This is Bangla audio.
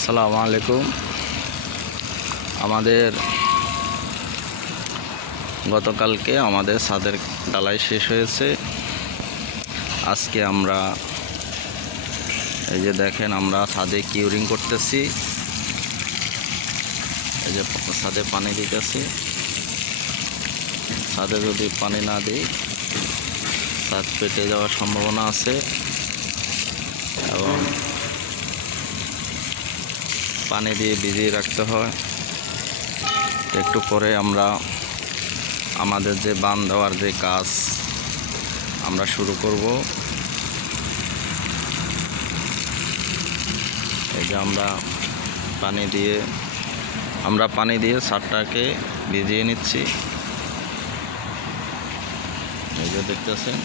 আসসালামু আলাইকুম। আমাদের গতকালকে আমাদের ছাদের ঢালাই শেষ হয়েছে। আজকে আমরা এই যে দেখেন আমরা ছাদে কিউরিং করতেছি। এই যে ছাদে পানি দিতেছি। ছাদে যদি পানি না দিই ছাদ পেটে যাওয়ার সম্ভাবনা আছে এবং পানি দিয়ে ভিজিয়ে রাখতে হয়। একটু পরে আমরা আমাদের যে বান দেওয়ার যে কাজ আমরা শুরু করব। এই যে আমরা পানি দিয়ে ছাদটাকে ভিজিয়ে নিচ্ছি। এই যে দেখতেছেন।